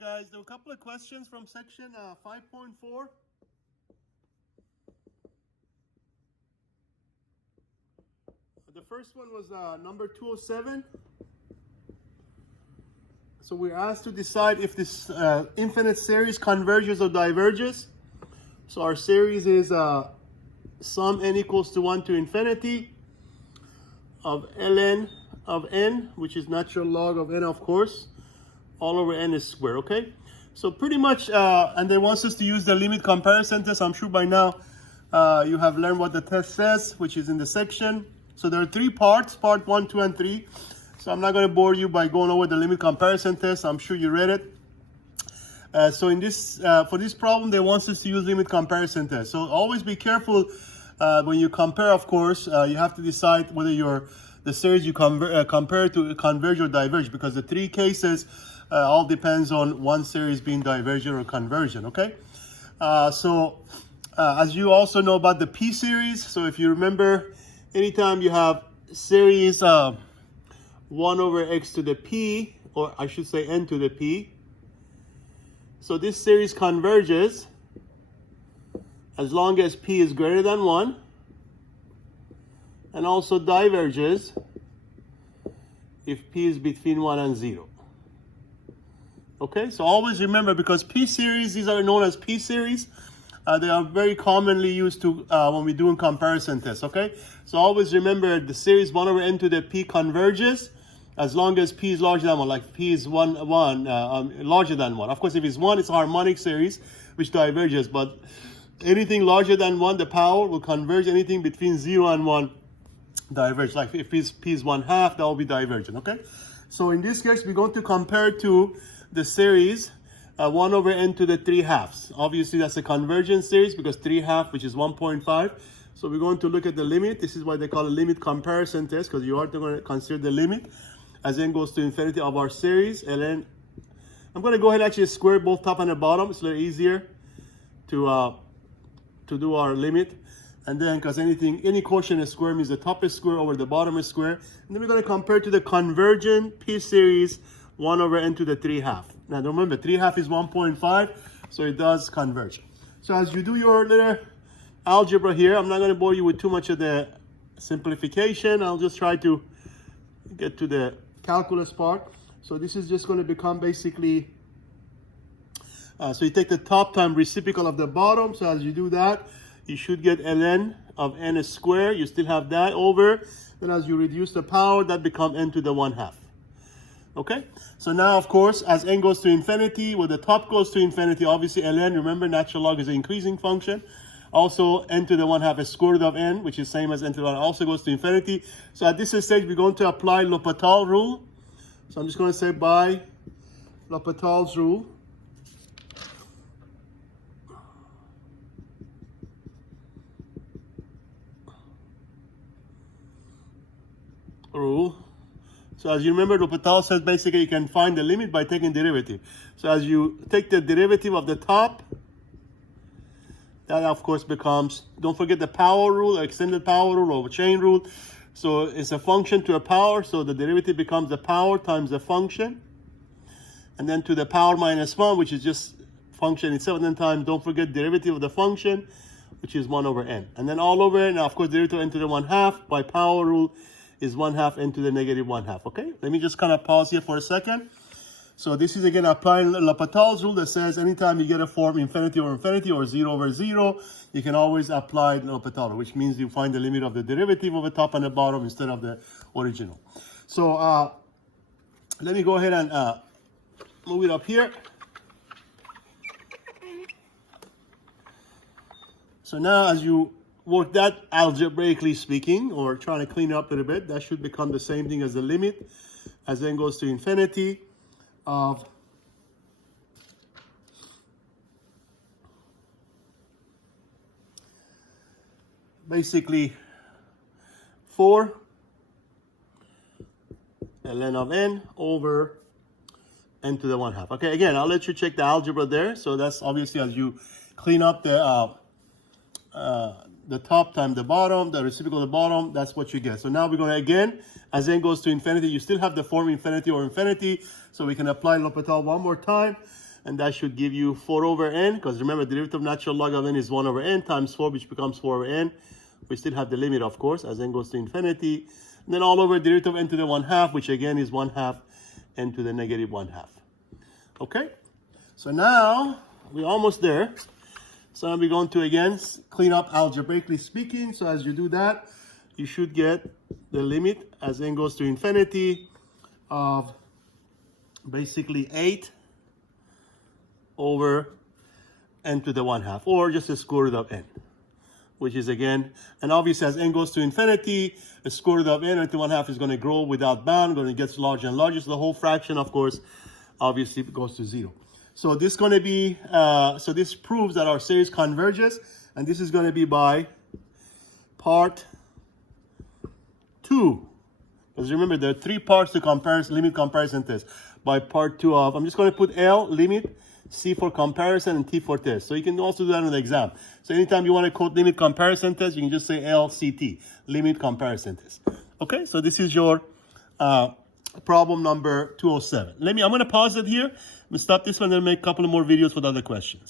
Guys, there were a couple of questions from section 5.4. The first one was number 207. So we're asked to decide if this infinite series converges or diverges. So our series is sum n equals to 1 to infinity of ln of n, which is natural log of n, of course, all over n is square, okay? So pretty much, and they want us to use the limit comparison test. I'm sure by now you have learned what the test says, which is in the section. So there are three parts, part 1, 2, and 3. So I'm not going to bore you by going over the limit comparison test. I'm sure you read it. So in this, for this problem, they want us to use limit comparison test. So always be careful when you compare, of course. You have to decide whether the series you compare to converge or diverge, because the three cases all depends on one series being divergent or convergent, okay? As you also know about the P series, so if you remember, anytime you have series 1 over x to the P, or I should say n to the P, so this series converges as long as P is greater than 1, and also diverges if P is between 1 and 0. Okay, so always remember, because P series, these are known as P series, they are very commonly used to when we're doing comparison tests, okay? So always remember the series 1 over n to the P converges as long as P is larger than 1, like P is larger than 1. Of course, if it's 1, it's a harmonic series, which diverges, but anything larger than 1, the power will converge. Anything between 0 and 1, diverge. Like if P is 1/2, that will be divergent, okay? So in this case, we're going to compare to the series 1 over n to the 3/2. Obviously, that's a convergent series because 3/2, which is 1.5. So we're going to look at the limit. This is why they call it limit comparison test, because you are going to consider the limit as n goes to infinity of our series. And then I'm going to go ahead and actually square both top and the bottom. It's a little easier to do our limit. And then, because any quotient is square means the top is square over the bottom is square. And then we're going to compare to the convergent P series 1 over n to the 3/2. Now remember, 3/2 is 1.5, so it does converge. So as you do your little algebra here, I'm not going to bore you with too much of the simplification. I'll just try to get to the calculus part. So this is just going to become basically, so you take the top time reciprocal of the bottom. So as you do that, you should get ln of n squared. You still have that over. Then as you reduce the power, that becomes n to the 1/2. Okay, so now, of course, as n goes to infinity, when the top goes to infinity, obviously ln, remember, natural log is an increasing function. Also, n to the 1/2 is square root of n, which is same as n to the 1, also goes to infinity. So at this stage, we're going to apply L'Hopital rule. So I'm just going to say by L'Hopital's rule. So as you remember, L'Hopital says basically you can find the limit by taking derivative. So as you take the derivative of the top, that of course becomes, don't forget the power rule, extended power rule, or chain rule. So it's a function to a power, so the derivative becomes the power times the function. And then to the power minus 1, which is just function itself, and then times, don't forget, derivative of the function, which is 1 over n. And then all over, now of course derivative of n to the 1/2 by power rule is 1/2 n to the negative 1/2, okay? Let me just kind of pause here for a second. So this is again applying L'Hopital's rule that says anytime you get a form infinity or 0 over 0, you can always apply L'Hopital, which means you find the limit of the derivative of the top and the bottom instead of the original. So let me go ahead and move it up here. So now as you work that algebraically speaking, or trying to clean it up a little bit, that should become the same thing as the limit as n goes to infinity of basically 4 ln of n over n to the 1/2. Okay, again, I'll let you check the algebra there. So that's obviously as you clean up the top times the bottom, the reciprocal of the bottom, that's what you get. So now we're going to, again, as n goes to infinity, you still have the form infinity or infinity, so we can apply L'Hopital one more time. And that should give you 4 over n, because remember, the derivative of natural log of n is 1 over n times 4, which becomes 4 over n. We still have the limit, of course, as n goes to infinity. And then all over derivative of n to the 1/2, which again is 1/2 n to the negative 1/2. Okay? So now, we're almost there. So we're going to, again, clean up algebraically speaking. So as you do that, you should get the limit as n goes to infinity of basically 8 over n to the 1/2, or just the square root of n, which is again, and obviously as n goes to infinity, the square root of n to the 1/2 is going to grow without bound, going to get larger and larger. So the whole fraction, of course, obviously goes to 0. So this is going to be, so this proves that our series converges, and this is going to be by part 2. Because remember, there are 3 parts to limit comparison test. By part 2 of, I'm just going to put L, limit, C for comparison, and T for test. So you can also do that in the exam. So anytime you want to quote limit comparison test, you can just say LCT, limit comparison test. Okay, so this is your problem number 207. I'm going to pause it here. We'll stop this one and make a couple of more videos with other questions.